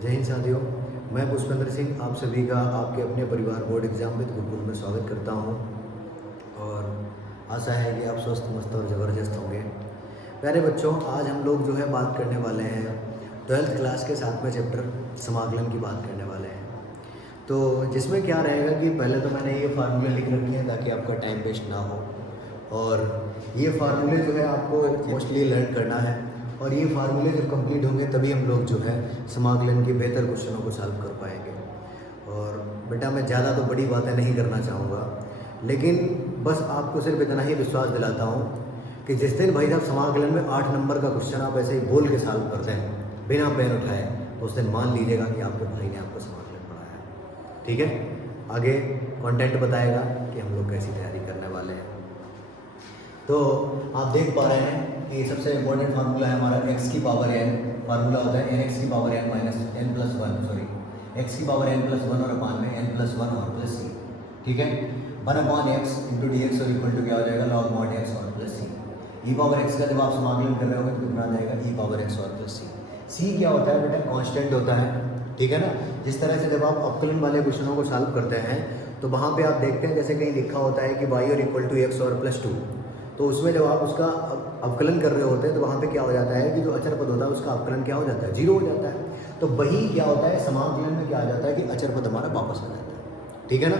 जय हिंद साथियों, मैं पुष्पेंद्र सिंह आप सभी का आपके अपने परिवार बोर्ड एग्जाम विद गुरुकुल में स्वागत करता हूं और आशा है कि आप स्वस्थ मस्त और ज़बरदस्त होंगे। प्यारे बच्चों, आज हम लोग जो है बात करने वाले हैं 12th क्लास के 7वें चैप्टर समाकलन की बात करने वाले हैं। तो जिसमें क्या रहेगा कि पहले तो मैंने ये फार्मूले लिख रखे हैं ताकि आपका टाइम वेस्ट ना हो, और ये फार्मूले जो है आपको मोस्टली लर्न करना है, और ये फार्मूले जब कंप्लीट होंगे तभी हम लोग जो है समाकलन के बेहतर क्वेश्चनों को सॉल्व कर पाएंगे। और बेटा मैं ज़्यादा तो बड़ी बातें नहीं करना चाहूँगा, लेकिन बस आपको सिर्फ इतना ही विश्वास दिलाता हूँ कि जिस दिन भाई साहब समाकलन में 8 नंबर का क्वेश्चन आप ऐसे ही बोल के सॉल्व कर दें बिना पेन उठाए, तो उस दिन मान लीजिएगा कि आपके भाई ने आपको समाकलन पढ़ाया है। ठीक है, आगे कंटेंट बताएगा कि हम लोग कैसी तैयारी करने वाले हैं। तो आप देख पा रहे हैं कि सबसे इम्पोर्टेंट फार्मूला है हमारा x की पावर n। फार्मूला होता है nx की power n minus n plus one, x की पावर n प्लस वन और अपान में n प्लस वन और प्लस सी। ठीक है, 1 upon x into D x और इक्वल टू क्या हो जाएगा लॉग मॉड x और प्लस सी। ई पावर x का जब आप समाकलन कर रहे होंगे तो कितना आ जाएगा ई पावर x और प्लस सी। सी क्या होता है बेटा, कांस्टेंट होता है। ठीक है ना, जिस तरह से जब आप अवकलन वाले क्वेश्चनों को सॉल्व करते हैं तो वहाँ पे आप देखते हैं जैसे कहीं लिखा होता है कि y और इक्वल टू x और प्लस 2, तो उसमें जब आप उसका अवकलन कर रहे होते हैं तो वहाँ पे क्या हो जाता है कि जो अचर पद होता है उसका अवकलन क्या हो जाता है, 0 हो जाता है। तो वही क्या होता है समाकलन में क्या आ जाता है कि अचर पद हमारा वापस आ जाता है। ठीक है ना,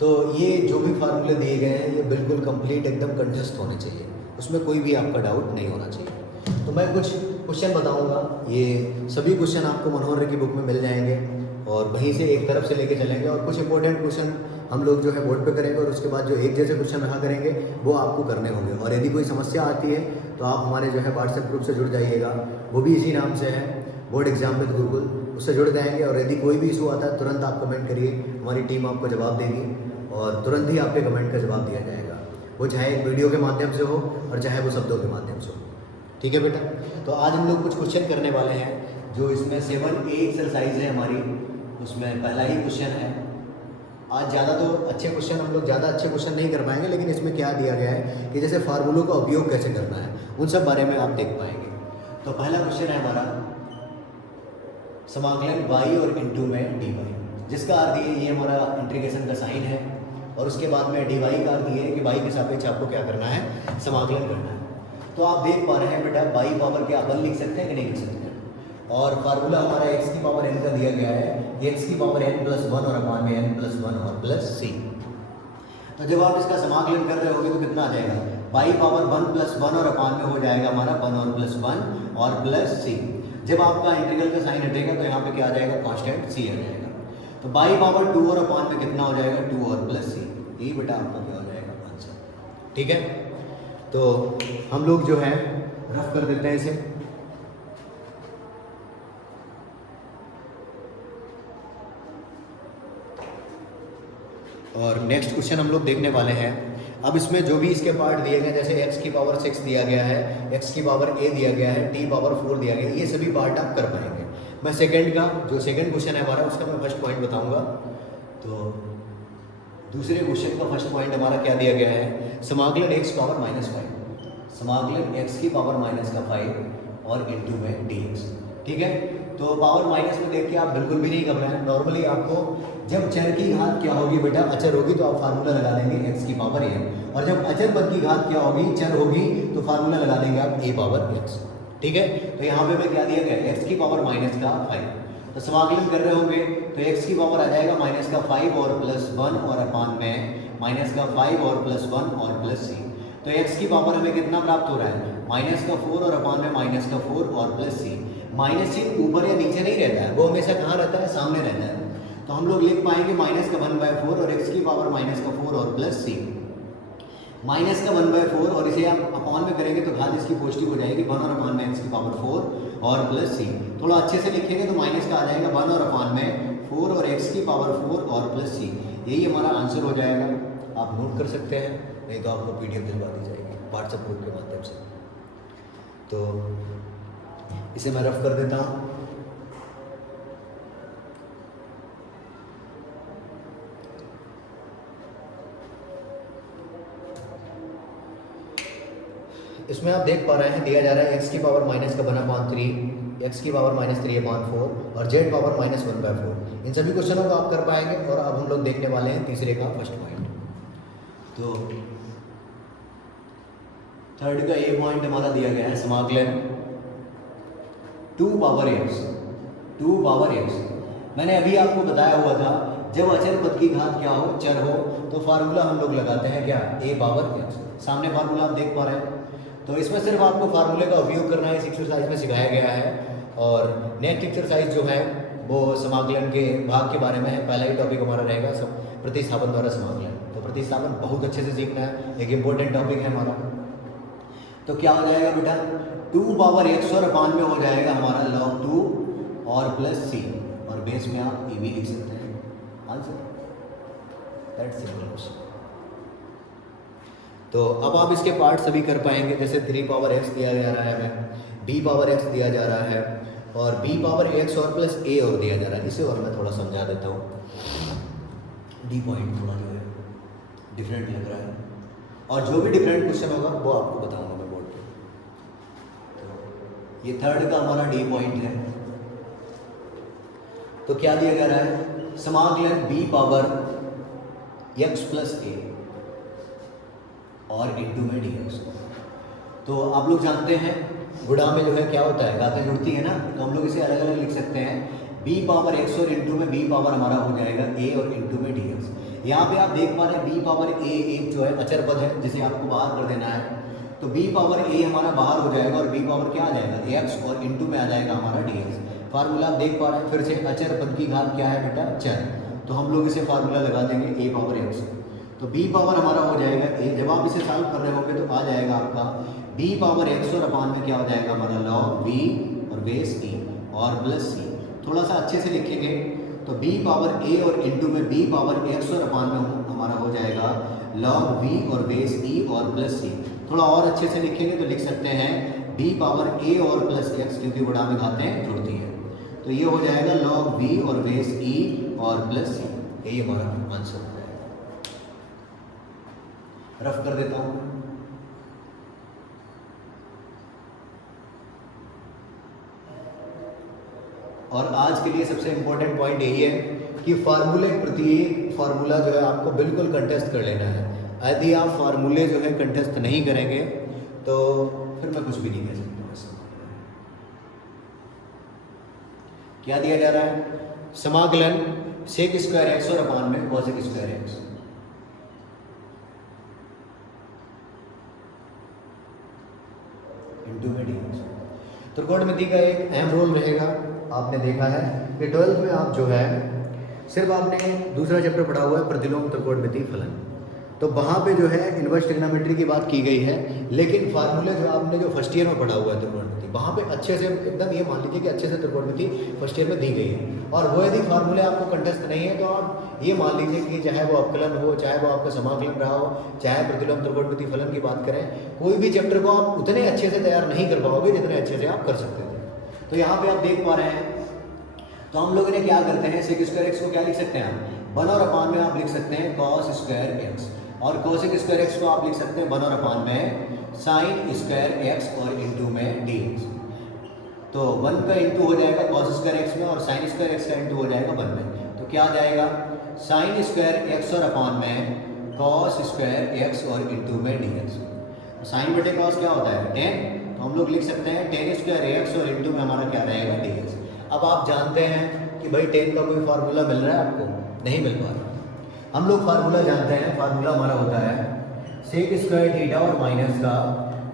तो ये जो भी फार्मूले दिए गए हैं ये बिल्कुल कंप्लीट एकदम कंठस्थ होने चाहिए, उसमें कोई भी आपका डाउट नहीं होना चाहिए। तो मैं कुछ क्वेश्चन बताऊंगा, ये सभी क्वेश्चन आपको मनोहर की बुक में मिल जाएंगे और वहीं से एक तरफ से लेके चलेंगे, और कुछ इंपॉर्टेंट क्वेश्चन हम लोग जो है बोर्ड पे करेंगे और उसके बाद जो एक जैसे क्वेश्चन रहा करेंगे वो आपको करने होंगे। और यदि कोई समस्या आती है तो आप हमारे जो है व्हाट्सएप ग्रुप से जुड़ जाइएगा, वो भी इसी नाम से है बोर्ड एग्जाम विद गुरुकुल, उससे जुड़ जाएंगे। और यदि कोई भी इशू आता है तुरंत आप कमेंट करिए, हमारी टीम आपको जवाब देगी और तुरंत ही आपके कमेंट का जवाब दिया जाएगा, वो चाहे एक वीडियो के माध्यम से हो और चाहे वो शब्दों के माध्यम से हो। ठीक है बेटा, तो आज हम लोग कुछ क्वेश्चन करने वाले हैं जो इसमें 7A एक्सरसाइज है हमारी, उसमें पहला ही क्वेश्चन है। आज ज़्यादा तो अच्छे क्वेश्चन हम लोग ज़्यादा अच्छे क्वेश्चन नहीं कर पाएंगे, लेकिन इसमें क्या दिया गया है कि जैसे फार्मूलों का उपयोग कैसे करना है उन सब बारे में आप देख पाएंगे। तो पहला क्वेश्चन है हमारा समाकलन y और इंटू में dy, जिसका अर्थ ये हमारा इंटीग्रेशन का साइन है, और उसके बाद में dy का अर्थ ये है कि y के सापेक्ष आपको क्या करना है, समाकलन करना है। तो आप देख पा रहे हैं बेटा y पावर क्या अपन लिख सकते हैं कि नहीं लिख सकते हैं, और फार्मूला हमारा x की पावर n का दिया गया है कि x की पावर n प्लस वन और अपान में n प्लस वन और प्लस सी। तो जब आप इसका समाकलन कर रहे होंगे तो कितना आ जाएगा, y पावर 1 प्लस वन और अपान में हो जाएगा हमारा 1 और प्लस वन और प्लस सी। जब आपका इंटीग्रल का साइन हटेगा तो यहाँ पे क्या आ जाएगा, कांस्टेंट सी आ जाएगा। तो y पावर 2 और अपान में कितना हो जाएगा, 2 और प्लस सी। ये बेटा आपका क्या हो जाएगा, आंसर। ठीक है, तो हम लोग जो है रफ कर देते हैं इसे। और नेक्स्ट क्वेश्चन हम लोग देखने वाले हैं। अब इसमें जो भी इसके पार्ट दिए गए, जैसे x की पावर 6 दिया गया है, x की पावर a दिया गया है, t पावर 4 दिया गया है, ये सभी पार्ट आप कर पाएंगे। मैं सेकंड का जो सेकंड क्वेश्चन है हमारा उसका मैं फर्स्ट पॉइंट बताऊंगा। तो दूसरे क्वेश्चन का फर्स्ट पॉइंट हमारा क्या दिया गया है, समाकलन x पावर -5, समाकलन x की पावर माइनस का 5 और इंटू में dx। ठीक है, तो पावर माइनस में देख के आप बिल्कुल भी नहीं घबराएं। नॉर्मली आपको जब चर की घात क्या होगी बेटा, अचर होगी, तो आप फार्मूला लगा देंगे x की पावर n, और जब अचर पद की घात क्या होगी, चर होगी, तो फार्मूला लगा देंगे आप a पावर x। ठीक है, तो यहाँ पे मैं क्या दिया गया, x की पावर माइनस का 5, तो समाकलन कर रहे होंगे तो x की पावर आ जाएगा माइनस का 5 और प्लस 1 और अपान में माइनस का 5 और प्लस 1 और प्लस सी। तो x की पावर हमें कितना प्राप्त हो रहा है, माइनस का 4 और अपान में माइनस का 4 और प्लस सी। माइनस सी ऊपर या नीचे नहीं रहता है, वो हमेशा कहाँ रहता है, सामने रहता है। तो हम लोग लिख पाएंगे माइनस का 1/4 और x की पावर माइनस का 4 और प्लस सी। माइनस का 1/4 और इसे आप अपॉन में करेंगे तो घात इसकी पॉजिटिव हो जाएगी, 1 और अपान में x की पावर 4 और प्लस सी। थोड़ा अच्छे से लिखेंगे तो माइनस का आ जाएगा 1 और अपान में 4 और x की पावर 4 और प्लस सी। यही हमारा आंसर हो जाएगा। आप नोट कर सकते हैं, नहीं तो आपको PDF दिलवा दी जाएगी व्हाट्सएप ग्रुप के माध्यम से। तो इसे मैं रफ कर देता हूँ। इसमें आप देख पा रहे हैं दिया जा रहा है x की पावर माइनस का 1/3 एक्स की पावर -3/4 और जेड पावर -1/4। इन सभी क्वेश्चनों को आप कर पाएंगे। और अब हम लोग देखने वाले हैं तीसरे का फर्स्ट पॉइंट। तो थर्ड का ए पॉइंट हमारा दिया गया है समाकलन 2 पावर x। मैंने अभी आपको बताया हुआ था जब अचर पद की घात क्या हो, चर हो, तो फार्मूला हम लोग लगाते हैं क्या, a पावर x। सामने फार्मूला आप देख पा रहे हैं। तो इसमें सिर्फ आपको फार्मूले का उपयोग करना है, इस एक्सरसाइज में सिखाया गया है। और नेक्स्ट एक्सरसाइज जो है वो समाकलन के भाग के बारे में है। पहला ही टॉपिक हमारा रहेगा सब प्रतिस्थापन द्वारा समाकलन। तो प्रतिस्थापन बहुत अच्छे से सीखना है, एक इम्पोर्टेंट टॉपिक है हमारा। तो क्या हो जाएगा बेटा, 2 पावर x और अपान में हो जाएगा हमारा log 2 और प्लस c, और बेस में आप ए भी लिख सकते हैं आंसर। That's simple question. तो अब आप इसके पार्ट सभी कर पाएंगे। जैसे 3 पावर x दिया जा रहा है हमें, b पावर x दिया जा रहा है, और b पावर x और प्लस a और दिया जा रहा है। इसे और मैं थोड़ा समझा देता हूँ। डी पॉइंट थोड़ा जो है डिफरेंट लग रहा है, और जो भी डिफरेंट क्वेश्चन होगा वो आपको बताऊंगा मैं बोर्ड पे। तो ये थर्ड का हमारा डी पॉइंट है। तो क्या दिया जा रहा है, समाकलन b power x plus a और इंटू में dx। तो आप लोग जानते हैं गुणा में जो है क्या होता है, घातें जुड़ती है ना, तो हम लोग इसे अलग अलग लिख सकते हैं। b पावर x और इंटू में b पावर हमारा हो जाएगा a और इंटू में dx। यहाँ पे आप देख पा रहे हैं b पावर a एक जो है अचर पद है जिसे आपको बाहर कर देना है। तो b पावर a हमारा बाहर हो जाएगा और b पावर क्या आ जाएगा, x, और इंटू में आ जाएगा हमारा dx। फार्मूला आप देख पा रहे हैं फिर से, अचर पद की घात क्या है बेटा, चर। तो हम लोग इसे फार्मूला लगा देंगे a पावर x। तो b पावर हमारा हो जाएगा a। जब आप इसे सॉल्व कर रहे होंगे तो आ जाएगा आपका b पावर x और अपान में क्या हो जाएगा हमारा log v और बेस e और प्लस c। थोड़ा सा अच्छे से लिखेंगे तो b पावर a और इंटू में b पावर x और अपान में हमारा हो जाएगा log v और बेस e और प्लस c। थोड़ा और अच्छे से लिखेंगे तो लिख सकते हैं b पावर a और प्लस x, क्योंकि गुणा में घातें जुड़ती हैं। तो ये हो जाएगा log v और बेस e और प्लस c। यही हमारा आंसर है। रफ कर देता हूं। और आज के लिए सबसे इंपॉर्टेंट पॉइंट यही है कि फार्मूले प्रत्येक फार्मूला जो है आपको बिल्कुल कंटेस्ट कर लेना है। यदि आप फार्मूले जो है कंटेस्ट नहीं करेंगे तो फिर मैं कुछ भी नहीं कह सकता। क्या दिया जा रहा है, समाकलन सेक स्क्वायर एक्स और अपान में कोसेक स्क्वायर एक्स। इंटू में dx। त्रिकोणमिति का एक अहम रोल रहेगा। आपने देखा है कि 12th में आप जो है सिर्फ आपने दूसरा चैप्टर पढ़ा हुआ है प्रतिलोम त्रिकोणमिति फलन। तो वहाँ पे जो है इन्वर्स ट्रिग्नोमेट्री की बात की गई है, लेकिन फार्मूले जो आपने जो फर्स्ट ईयर में पढ़ा हुआ है त्रिकोणमिति, वहाँ पे अच्छे से एकदम ये मान लीजिए कि अच्छे से त्रिकोणमिति फर्स्ट ईयर में दी गई है। और वो यदि फार्मूले आपको कंटेस्ट नहीं है तो आप ये मान लीजिए कि चाहे वो अवकलन हो, चाहे वो आपका समाकलन रहा हो, चाहे प्रतिलोम त्रिकोणमिति फलन की बात करें, कोई भी चैप्टर को आप उतने अच्छे से तैयार नहीं कर पाओगे जितने अच्छे से आप कर सकते थे। तो यहाँ पे आप देख पा रहे हैं, तो हम लोग इन्हें क्या करते हैं, सेक स्क्वायर एक्स को क्या लिख सकते हैं, 1 और अपान में आप लिख सकते हैं कॉस स्क्वायर एक्स, और कोसेक स्क्वायर एक्स को आप लिख सकते हैं 1 और अपान में साइन स्क्वायर एक्स और इंटू में dx। तो 1 का इंटू हो जाएगा कॉस स्क्वायर एक्स में और साइन स्क्वायर एक्स का इंटू हो जाएगा 1 में। तो क्या आ जाएगा, साइन स्क्वायर एक्स और अपान में कॉस स्क्वायर एक्स और इंटू में dx। साइन बटे कॉस क्या होता है, टेन। तो हम लोग लिख सकते हैं टेन स्क्वायर एक्स और इंटू में हमारा क्या रहेगा, dx। अब आप जानते हैं कि भाई टेन का कोई फार्मूला मिल रहा है आपको, नहीं मिल पा रहा। हम लोग फार्मूला जानते हैं, फार्मूला हमारा होता है सेक स्क्वायर थीटा और माइनस का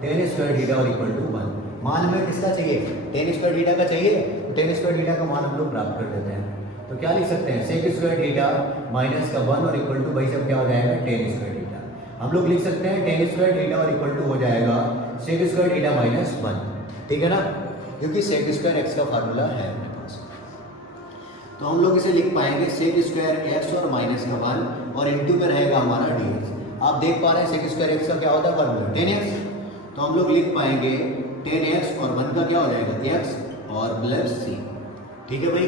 टेन स्क्वायर थीटा और इक्वल टू 1। मान हमें किसका चाहिए, टेन स्क्वायर थीटा का चाहिए, तो टेन स्क्वायर थीटा का मान हम लोग प्राप्त कर देते हैं। तो क्या लिख सकते हैं, सेक स्क्वायर थीटा माइनस का 1 और इक्वल टू, भाई सब क्या हो जाएगा, टेन स्क्वायर थीटा। हम लोग लिख सकते हैं टेन स्क्वायर थीटा और इक्वल टू हो जाएगा सेक स्क्वायर थीटा माइनस 1, ठीक है ना, क्योंकि सेक स्क्वायर एक्स का फार्मूला है अपने पास। तो हम लोग इसे लिख पाएंगे सेक स्क्वायर एक्स और माइनस का 1 और इंटू में रहेगा हमारा dx। आप देख पा रहे हैं सेक स्क्वायर एक्स का क्या होता है फार्मूला, 10x। तो हम लोग लिख पाएंगे 10x और 1 का क्या हो जाएगा, x और प्लस c, ठीक है भाई।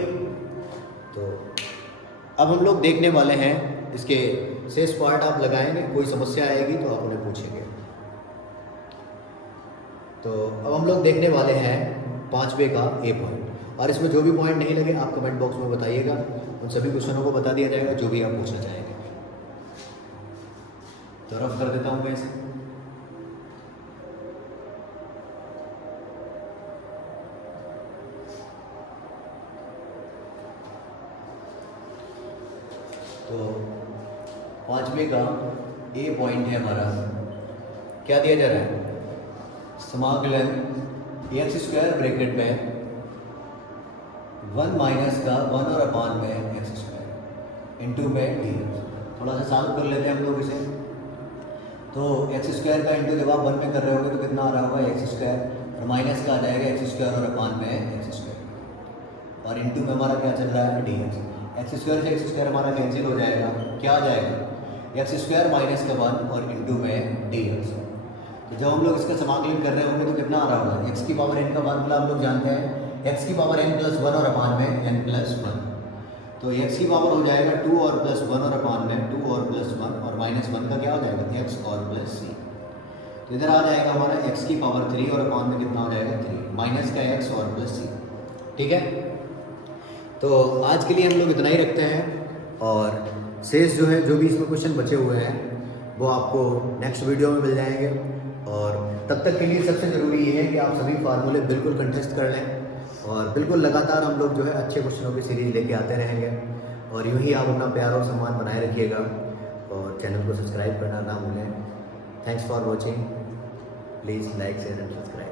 तो अब हम लोग देखने वाले हैं इसके शेष पार्ट आप लगाएंगे, कोई समस्या आएगी तो आप उन्हें पूछेंगे। तो अब हम लोग देखने वाले हैं 5वें का ए पॉइंट। और इसमें जो भी पॉइंट नहीं लगे आप कमेंट बॉक्स में बताइएगा, उन सभी क्वेश्चनों को बता दिया जाएगा जो भी आप पूछना चाहेंगे। तो रफ कर देता हूँ मैं इसे। तो 5वें का ए पॉइंट है हमारा, क्या दिया जा रहा है, समाकलन एक्स स्क्वायर ब्रैकेट में 1 माइनस का 1 और अपान में एक्स स्क्वायर इंटू में डी। थोड़ा सा सॉल्व कर लेते हैं हम लोग इसे। तो एक्स स्क्वायर का इंटू जब आप 1 में कर रहे होंगे तो कितना आ रहा होगा एक्स स्क्वायर, और माइनस का आ जाएगा एक्स स्क्वायर और अपान में एक्स स्क्वायर, और इंटू में हमारा क्या चल रहा है डी एक्स। एक्स स्क्वायर से एक्स स्क्वायर हमारा कैंसिल हो जाएगा, क्या आ जाएगा एक्स स्क्वायर माइनस का 1 और इंटू में डी एक्स। तो जब हम लोग इसका समाकलन कर रहे होंगे तो कितना आ रहा होगा, एक्स की पावर एन का फार्मूला हम लोग जानते हैं, एक्स की पावर एन प्लस 1 और अपान में एन प्लस 1। तो एक्स की पावर हो जाएगा 2 और प्लस 1 और अपान में 2 और प्लस 1, और माइनस 1 का क्या हो जाएगा एक्स और प्लस सी। तो इधर आ जाएगा हमारा एक्स की पावर 3 और अपान में कितना हो जाएगा 3, माइनस का एक्स और प्लस सी। ठीक है, तो आज के लिए हम लोग इतना ही रखते हैं, और शेष जो है जो भी इसमें क्वेश्चन बचे हुए हैं वो आपको नेक्स्ट वीडियो में मिल जाएंगे। और तब तक के लिए सबसे ज़रूरी ये है कि आप सभी फार्मूले बिल्कुल कंठस्थ कर लें, और बिल्कुल लगातार हम लोग जो है अच्छे क्वेश्चनों की सीरीज लेके आते रहेंगे। और यूँ ही आप अपना प्यार और सम्मान बनाए रखिएगा, और चैनल को सब्सक्राइब करना ना भूलें। Thanks for watching, please like share and subscribe.